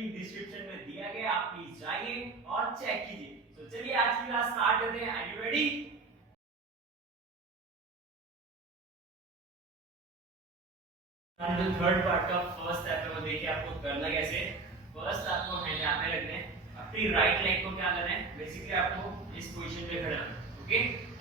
Link description में दिया गया, आप प्लीज जाइए और चेक कीजिए। तो चलिए आज की क्लास स्टार्ट करते हैं। Are you ready? Third part का फर्स्ट स्टेप है वो देखिए आपको करना कैसे। फर्स्ट आपको हैंड यहाँ पे रखने हैं, अपनी राइट लेग को क्या करना है, बेसिकली आपको इस पोजीशन पे खड़ा होना है। ओके,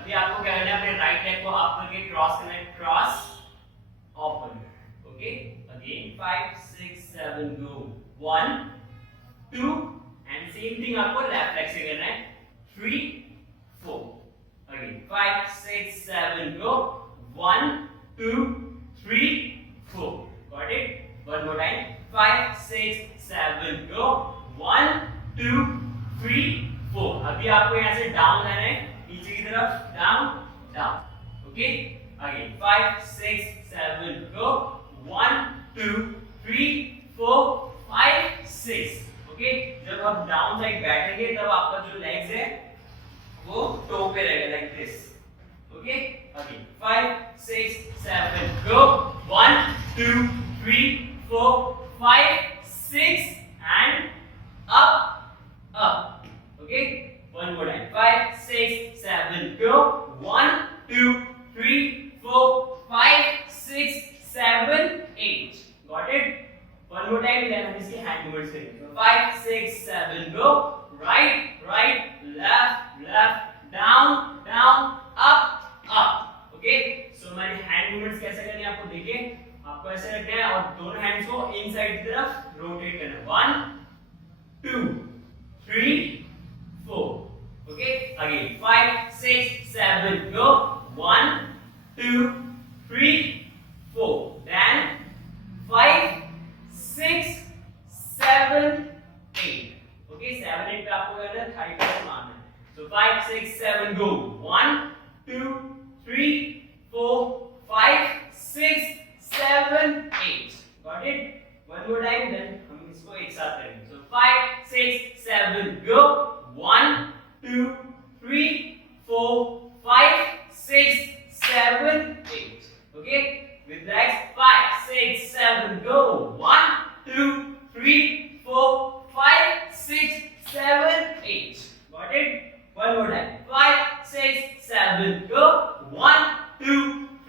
अभी आपको क्या करना है, अपने राइट लेग को अप करके क्रॉस करना है, cross open. Okay, again 5 6 7 go 1 2 and same thing आपको लेफ्ट लेग से करना है 3 4 again 5 6 7 go 1 2 3 4 got it one more time 5 6 7 go 1 2 3 4 अभी आपको यहां से डाउन आना है नीचे की तरफ down down okay again 5 6 7 go 1 2 3 4 5 6 okay जब आप डाउन साइड बैठेंगे तब आपका जो लेग्स है वो टो पे रहेगा like this okay again 5 6 7 go 1 2 3 4 5 6 and up okay one more time 5 6 7 go 1 2 3 4 5 6 7 8 got it one more time then हम इसके हैंड मूवमेंट्स करेंगे 5 6 7 go right right left left down down up okay so मैंने hand movements कैसे करने हैं आपको देखिए आपको ऐसे रखना है और दोनों हैंड्स को इनसाइड की तरफ रोटेट करना है 1 2 3 4 okay again 5 6 7 go 1 2 3 4 then 5 6 7 8 okay 7 8 पे आपको करना है थाई पे मारना है so 5 6 7 go 1 2 3 4 5 6 7 8 got it one more time then हम इसको एक साथ करेंगे so 5 6 7 go 1 2 3 4 5 6 7 8 okay with legs 5 6 7 go 1 2 3 4 5 6 7 8 got it one more time 5 6 7 go 1 2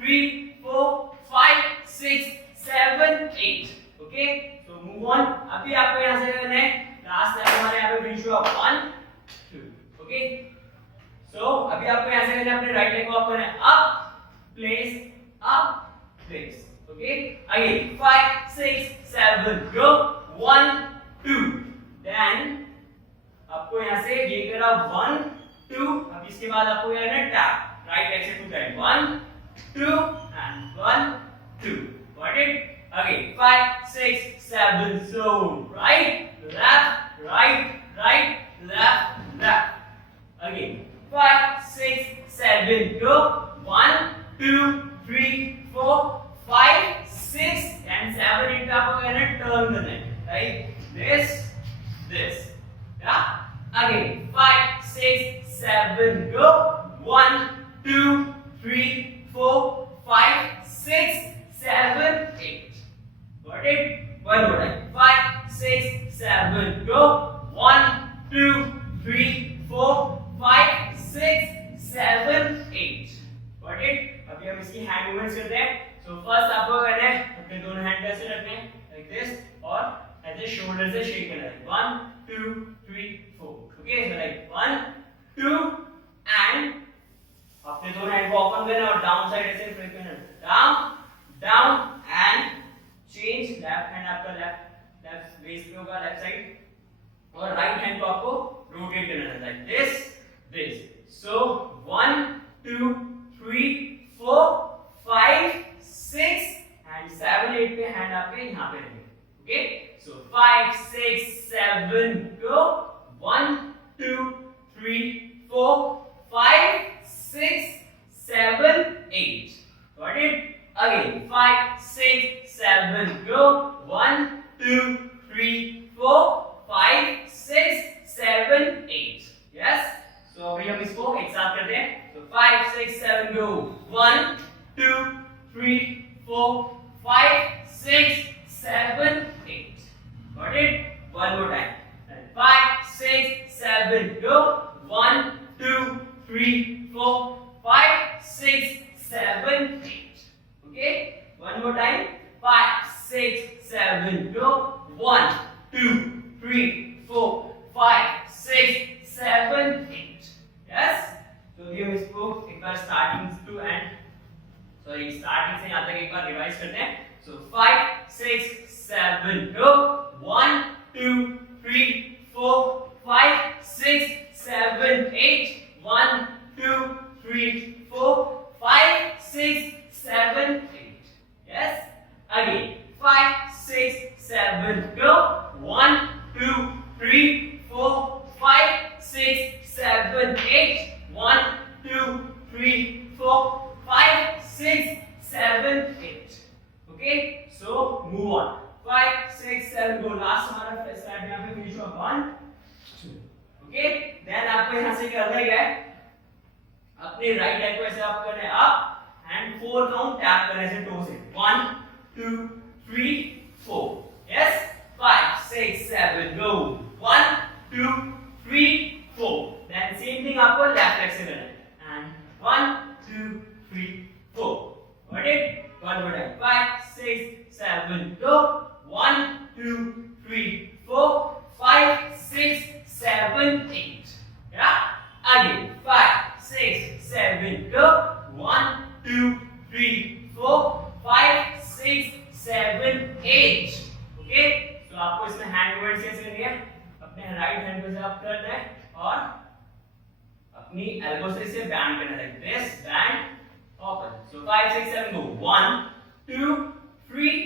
3 4 5 6 7 8 okay तो मूव ऑन अभी आपको यहां से करना है लास्ट स्टेप हमारे यहां पे फिनिश हुआ 1 2 ओके सो अभी आपको यहां से करना है अपने राइट लेग को अप करना है up place okay again 5 6 7 go 1 2 then आपको यहां से ये करा 1 2 अब इसके बाद आपको करना है टैप राइट लेग से 2 time 1 2 and 1 2 got it again 5 6 7 so right left left again 5 6 7 go 1 2 3 4 5 6 and 7 8 आपको करना है टर्न करना है right this yeah again 5 6 7 go 1 2 3 4 5 6 7 8 got it one more time 5 6 7 go 1 2 3 4 5 6 7 8 got it अभी हम इसकी हैंड मूवमेंट्स करते हैं सो फर्स्ट आपको करना है अपने दोनों हैंड कैसे रखने हैं लाइक दिस और ऐसे शोल्डर से शेक करना है 1 2 3 4 ओके सो लाइक 1 2 एंड अपने दोनों हैंड को ओपन करना और डाउन साइड ऐसे फ्लिप करना down and change left hand आपका लेफ्ट वेस्ट पे होगा लेफ्ट साइड और राइट हैंड को आपको रोटेट करना है लाइक दिस सो 1 2 3 4 5 6 एंड 7 8 पे हैंड आपके यहां पे रहेंगे okay so 5 6 7 go 1 2 3 4 5 6 7 8 got it again 5 6 7 go 1 2 3 4 5 6 7 8 yes so अभी हम इसको एक साथ करते हैं so 5 6 7 go 1 2 3 4 5 6 7 8 got it one more time. 5, 6, 7, go. 1, 2, 3, 4, 5, 6, 7, 8. Okay, one more time. 5, 6, 7, go. 1, 2, 3, 4, 5, 6, 7, 8. Yes. तो अभी हम इसको एक बार स्टार्टिंग से यहाँ तक एक बार रिवाइज करते हैं. So 5, 6, 7, go. 1, 2, 3, 4, 5, 6, 7, 8. 1, 2, 3, 4, 5, 6, 7, 8. Yes. Again. 5, 6, 7, go. 1, 2, 3, 4, 5, 6, 7, 8. 1, 2, 3, 4, 5, 6, 7, 8. Okay, so move on. 5, 6, 7, go. Last हमारा स्टार्ट यहाँ पे फिनिश हुआ 1, 2. Okay, then आपको यहाँ से करना ही है. अपने राइट लेग को ऐसे अप करना है, अप एंड 4 काउंट टैप करने से टो से. 1, 2, 3, 4. Yes. 5, 6, 7, go. 1, 2, 3, 4. Then same thing आपको लेफ्ट लेग से करना है. And 1, 2, 3, 4. Got it? One more time. 5, 6, 7, go. 1, 2, 3, 4, 5, 6, 7, 8. Yeah. Again. 5, 6, 7, go. 1, 2, 3, 4, 5, 6, 7, 8. Okay. तो आपको इसमें हैंड मूवमेंट कैसे करनी है? अपने राइट हैंड को से अप करना है और अपनी एल्बो से इसे बैंड करना है. This band open. So 5, 6, 7, go. 1, 2, 3,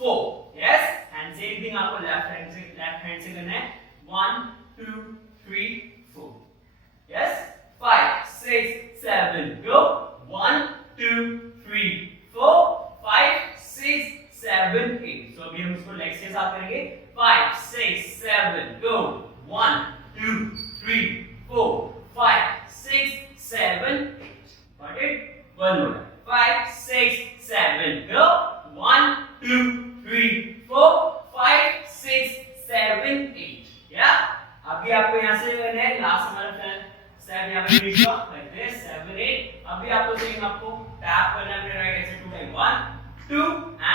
4. Yes. And same thing आपको left hand से करना है. 1, 2, 3, 4. Yes. 5, 6, 7, go. 1, 2, 3, 4, 5, 6, 7, 8. So अभी हम इसको legs के साथ करेंगे. 5, 6, 7, go. 1, 2, 3, 4, 5, 6, 7, 8. Got it? One more. 5, 6, 7, go. 1, 2, 3, 4, 5, 6, 7, 8. Yeah. अभी आपको यहाँ से करना है. लास्ट हमारा स्टेप यहाँ पे फिनिश हुआ. Like this. 7, 8. अभी आपको सेम आपको टैप करना है अपने राइट लेग से 2 टाइम. 1, 2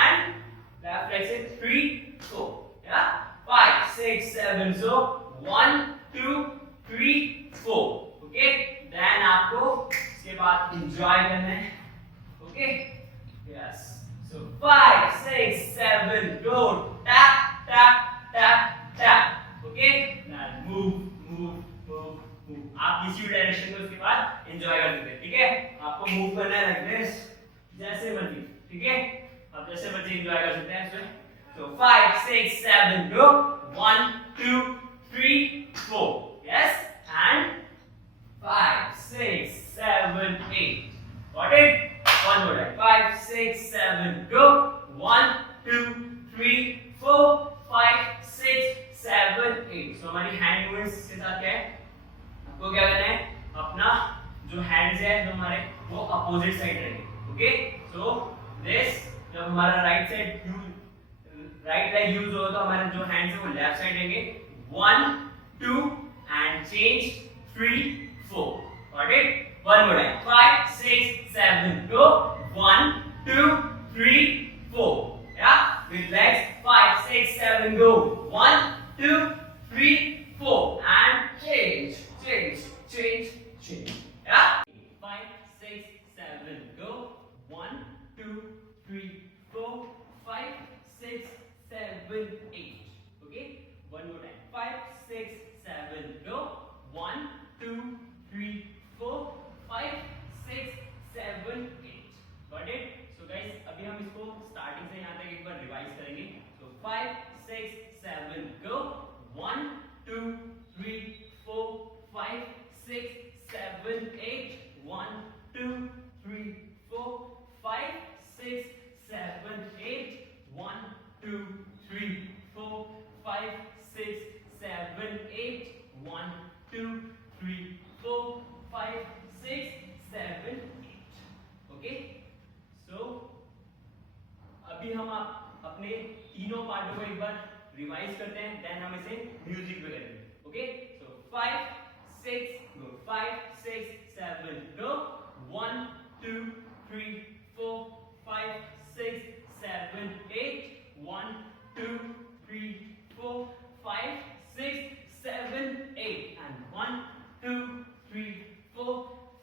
and लेफ्ट लेग से 3, 4. Yeah. 5, 6, 7. So 1, 2, 3, 4. Okay. Then आपको इसके बाद enjoy करना है. Okay. Yes. So 5, 6, 7, go. Tap, tap, tap, tap. Okay. Now move, move, move, move. आप इसी डायरेक्शन को उसके बाद enjoy कर सकते हैं. ठीक है. आपको move करना है like this. जैसे मर्जी. ठीक है. आप जैसे मर्जी enjoy कर सकते हैं इसमें. So 5, 6, 7, go. 1, 2, 3, 4. Yes. And 5, 6, 7, 8. Got it? One more time. 5, 6, 7, go. 1, 2, 3, 4, 5, 6, 7, 8. So हमारी हैंड मूवमेंट्स के साथ क्या है? आपको क्या करना है? अपना जो हैंड्स है जो हमारे वो अपोजिट साइड रहेंगे. ओके. सो दिस जब हमारा राइट लेग यूज हो तो हमारे जो हैंड्स है वो लेफ्ट साइड रहेंगे. 1, 2 and change 3, 4. Got it? One more time. 5, 6, 7, go. 1, 2, 3, 4. Yeah. With legs. 5, 6, 7, go. 1, 2, 3, 4. And change, change, change, change. Yeah. 5, 6, 7, go. 1, 2, 3, 4, 5, 6, 7, 8. Okay. One more time. 5, 6, 7, go. 1, 2, 3, 4, 5, 6, 7, 8. Got it? So guys, अभी हम इसको starting से यहाँ तक एक बार revise करेंगे. So 5, 6, 7, go. 1, 2, 3, 4, 5, 6, 7, 8. 1, 2, 3, 4, 5, 6, 7, 8. 1, 2, 3, 4, 5, 6, 7, 8. 1, 2, 3, 4, 5, 6, 7, 8. Okay. So अभी हम आप अपने तीनों पार्टों को एक बार रिवाइज करते हैं. देन हम इसे म्यूजिक पे करेंगे. Okay, so 5 6 go, 5 6 7 go, 1 2 3 4 5 6 7 8, 1 2 3 4 5 6 7 8, and 1 2 3 4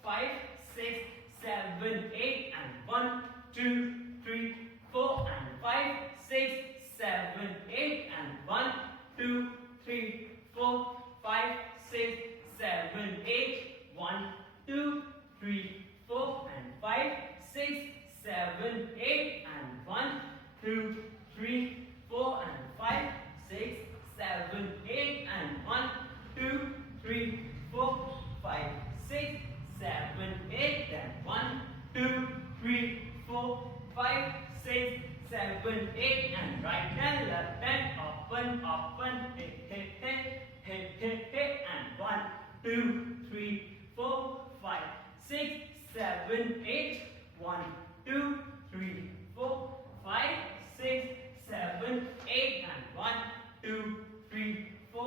5 6 7 8, and 1 2 3 4 and 5 6 7 8, and 1 2 3 4 5 6 7 8, 1 2 3 4 and 5 6 7 8, and 1 2 3 4 and 5 6 7 8, and 1 2 3 4 5 6 7 8, and 1 2 3 4 5 6 7 8, and right hand left hand open open, hey hey hey hey hey hey, and 1 2 3 4 5 6 7 8, 1 2 3 4 5 6 7 8, and 1 2 3 4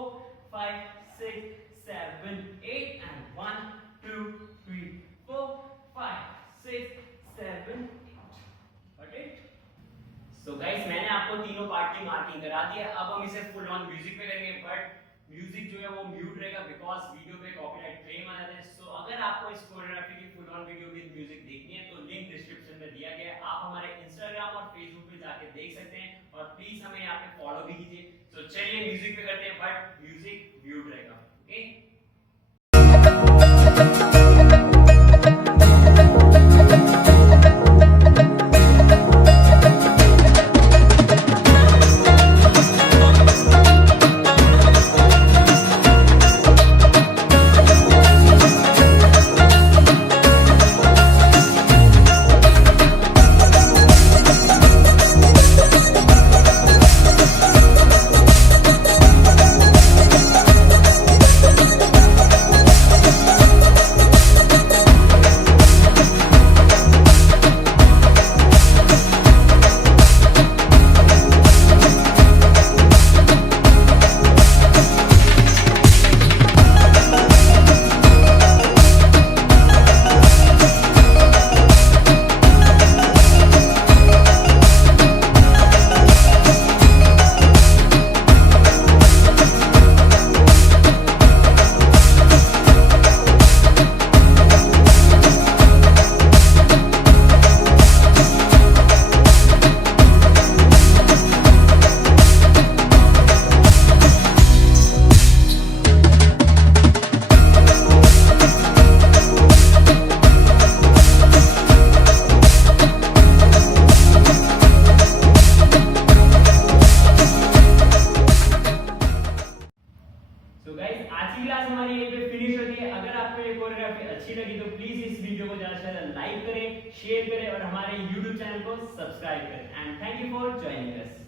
5 6 7 8, and 1 2 3 4 5 6 7 8. Got it? So guys, मैंने आपको तीनों part की marking करा दी है. अब हम इसे full on music पे करेंगे, बट म्यूजिक जो है वो म्यूट रहेगा बिकॉज वीडियो पे कॉपीराइट क्लेम आ जाता है. सो अगर आपको इस कोरियोग्राफी की full on video with music देखनी है तो लिंक डिस्क्रिप्शन में दिया गया है. आप हमारे इंस्टाग्राम और फेसबुक पे जाके देख सकते हैं, और प्लीज हमें यहाँ पे फॉलो भी कीजिए. सो चलिए म्यूजिक पे करते हैं, बट म्यूजिक म्यूट रहेगा. ओके, अच्छी लगी तो प्लीज इस वीडियो को ज्यादा से ज्यादा लाइक करें, शेयर करें और हमारे YouTube चैनल को सब्सक्राइब करें. And thank you for joining us.